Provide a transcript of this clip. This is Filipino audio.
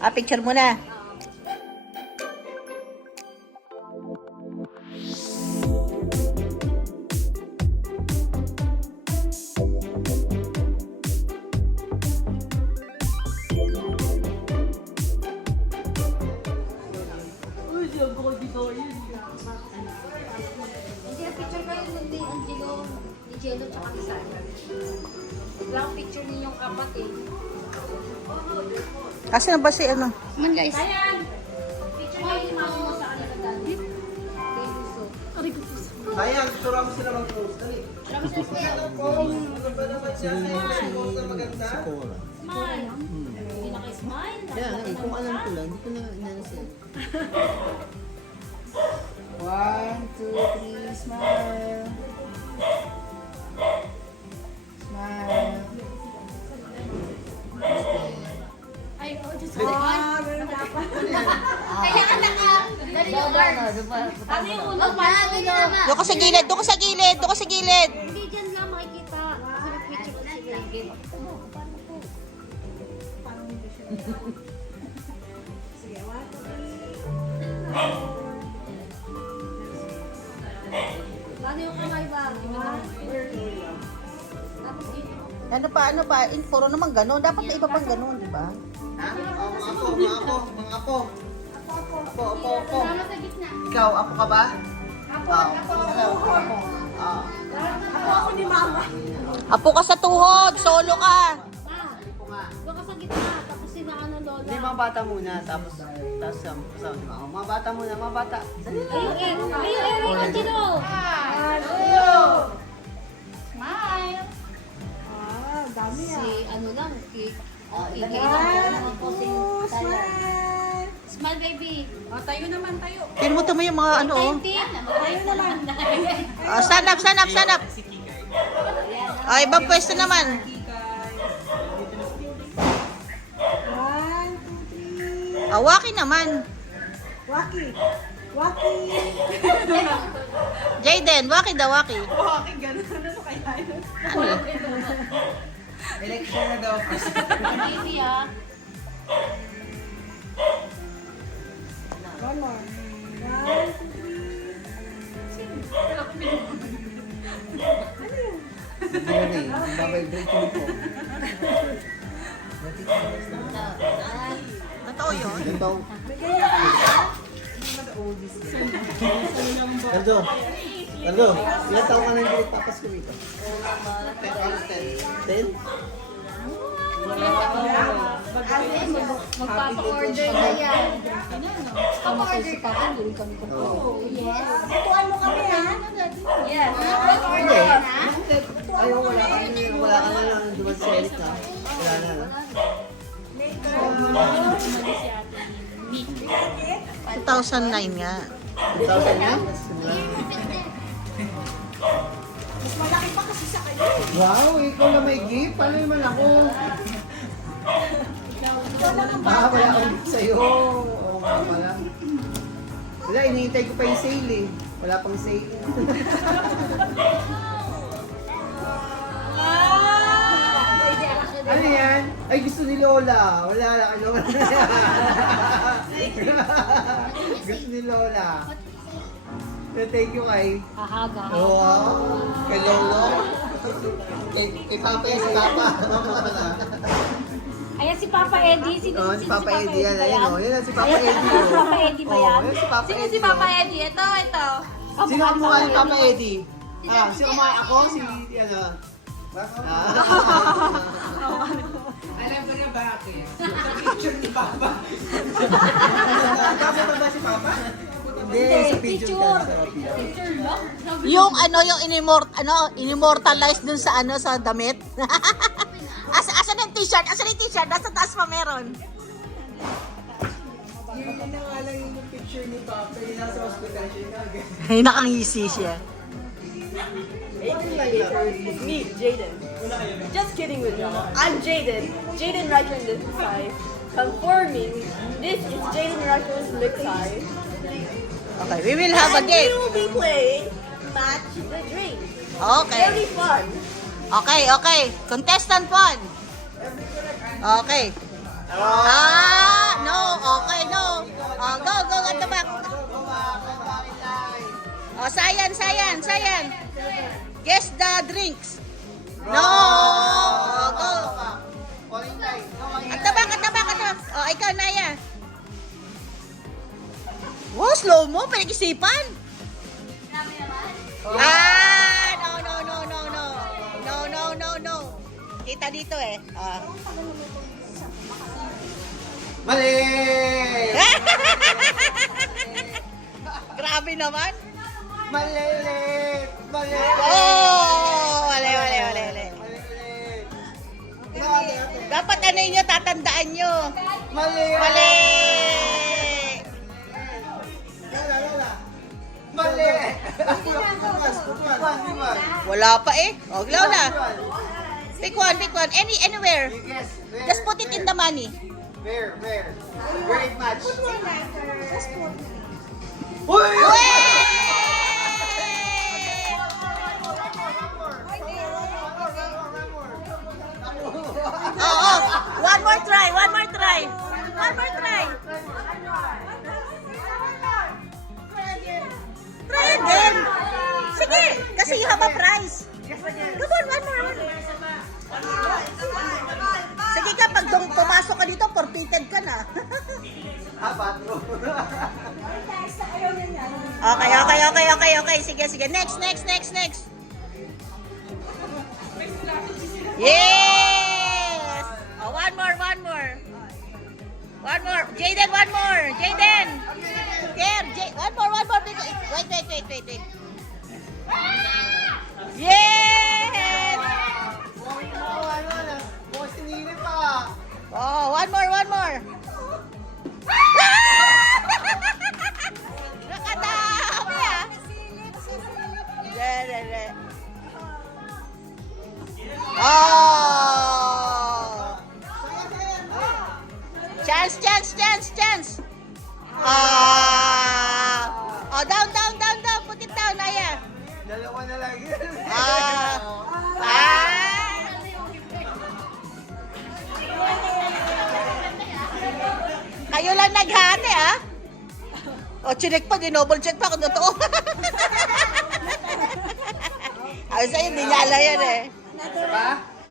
Ah, picture muna. Hindi, picture kayo ni Angelo, ni Jello, tsaka ni Sara. Wala akong picture ninyong apat eh. Kasi na ba si ano? Man guys. Ayan! Picture kayo ni mama mo sa kanila dati. Kay Gusto. Aray ko puso. Sayang, gusto mo sila mag-post. Dali. Marami sa kuya. Ano ba naman siya? Sayang, post na maganda. Smile. Hindi na kayo smile. Kaya nga, kung alam ko lang, hindi ko na inansin. 1, 2, 3, smile. Smile. Ay, oh, Diyos ko. Kailangan na ka. Dali yung arms. Ano yung unang paso? Doon ka sa gilid, doon ka sa gilid, doon ka sa gilid. Hindi, dyan lang makikita. Kasi may picture ko sila. Paano yung kamay ba? Tapos dito. Ano pa, puro naman gano'n. Dapat na iba pang gano'n, di ba? Ha? Oh, mga apo. Apo. Sama sa gitna. Ikaw, apo ka ba? Ako, Ako. Ah. ako ni mama. Apo ka sa tuhod, solo ka. Ma, doon ka sa gitna. Tapos sinaan ng lola. Hindi, mga bata muna, tapos kasama ni mama. Mga bata muna, mga bata. Ayun, Angelo. Smile. Dami Si ano lang, kailangan naman po Smile, baby. tayo naman tayo. Pinmuto mo yung mga ano, oh. Tayo naman. Stand up. Ay, ibang pwesto naman. 1, 2, 3. Awaki naman. Waki. Jayden, waki daw, waki. Waki, ganun. Ano kaya yun? Ano? Election na daw. Baby, ah. One more. 1, 2, 3. Ano yun, babibrate ko po. Totoo yun. Ito. Cardo, ilan taon ka na hindi nagpapas ko dito? 10? Magpapa-order na yan. Papa-order ka? Yes. Tutuan mo kami, ha? Yes. Magpapa-order ka na? Ayaw, wala ka na lang duman sa edit na. Wala na, no? 2009 nga. 2000 yan? Mas malaki pa kasi sa kanya. Wow, ikaw na may gift? Paano naman ako? Wala akong gift sa'yo. Oo nga pala. Wala, hinihintay ko pa yung sale eh. Wala pang sale. Ano yan? Ay, gusto ni Lola. Wala na, ano. Gusto ni Lola. Thank you kay... Hahaga. Wow! Kay Lolo. Kay Papa yan, si Papa. Ayan si Papa Eddie. Sino Oh, si Papa Eddie yan. Ayan o. Yan si Papa Ayan, Eddie. si Papa Eddie ba yan? Oh, yan si Papa Sino Eddie. si Papa oh. Eddie? Ito. Sino ang mukha ni Papa Eddie? Sino mukha ako? Si, ano? Alam ko na bakit. Sa picture ni Papa. Kasama ba si Papa? Hindi, sa picture ka. Picture lang? Yung ano, yung inimortalize dun sa ano, sa damit. Asan yung t-shirt? Nasa taas pa meron. Yun na nga lang yung picture ni Papa. Yung nasa hospital siya. Ay, nakangisi siya. Me, Jaden. Just kidding with y'all. I'm Jaden. Jaden Raccoon this side. Conforming. This is Jaden Raccoon's lip side. Okay, we will have a And we game. will be playing Match the Drink. Okay. Very fun. Okay. Contestant one. Okay. Ah, No. Okay, no. Go at the back. Sayan. Guess the drinks. No. Go. At the back. Ikaw, Naya. Wow, slow mo. Pinag-isipan. No. Kita dito eh. Mali! Grabe naman. Mali! Oh, wala. Mali! Dapat ano nyo, tatandaan nyo. Mali! Mali! Mali! Wala pa eh. O, Lola. Pick one. Anywhere. Just put it in the money. Where it match? One more try. Try again. Sige, kasi you have a prize. Come on, one more. Sige ka, pag pumasok ka dito, forfeited ka na. Patro. Okay. Sige. Next. Yes! One more. Jaden, one more. Jaden. There, one more. Wait. Yes! Oh, one more. Nakadami ah. Dere. Oh! Chance. Oh, down. Put it down, Naya. Dalawa na lang yun. Kayo lang naghati, ah. O, chinek pa, dinoble check pa kung totoo. Ay, sa'yo, di niya ala yan eh. Diba?